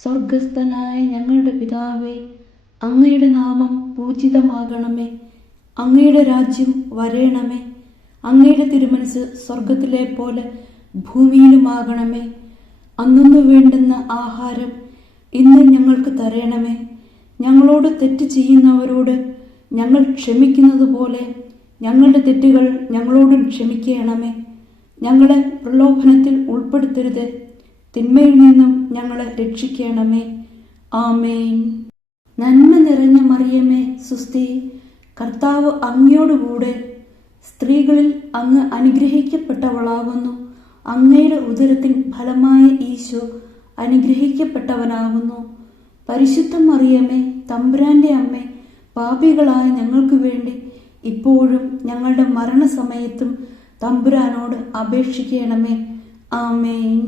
സ്വർഗസ്ഥനായ ഞങ്ങളുടെ പിതാവേ, അങ്ങയുടെ നാമം പൂജിതമാകണമേ. അങ്ങയുടെ രാജ്യം വരേണമേ. അങ്ങയുടെ തിരുമനസ് സ്വർഗത്തിലെ പോലെ ഭൂമിയിലുമാകണമേ. അന്നു വേണ്ടുന്ന ആഹാരം ഇന്ന് ഞങ്ങൾക്ക് തരണമേ. ഞങ്ങളോട് തെറ്റ് ചെയ്യുന്നവരോട് ഞങ്ങൾ ക്ഷമിക്കുന്നത് പോലെ ഞങ്ങളുടെ തെറ്റുകൾ ഞങ്ങളോടും ക്ഷമിക്കണമേ. ഞങ്ങളെ പ്രലോഭനത്തിൽ ഉൾപ്പെടുത്തരുത്, തിന്മയിൽ നിന്നും ഞങ്ങളെ രക്ഷിക്കണമേ. ആമേൻ. നന്മ നിറഞ്ഞ മറിയമേ, സുസ്തി, കർത്താവ് അങ്ങയോടുകൂടെ സ്ത്രീകളിൽ അങ്ങ് അനുഗ്രഹിക്കപ്പെട്ടവളാകുന്നു. അങ്ങയുടെ ഉദരത്തിൻ ഫലമായ ഈശോ അനുഗ്രഹിക്കപ്പെട്ടവനാകുന്നു. പരിശുദ്ധ മറിയമേ, തമ്പുരാന്റെ അമ്മേ, പാപികളായ ഞങ്ങൾക്ക് വേണ്ടി ഇപ്പോഴും ഞങ്ങളുടെ മരണസമയത്തും തമ്പുരാനോട് അപേക്ഷിക്കണമേ. ആമേൻ.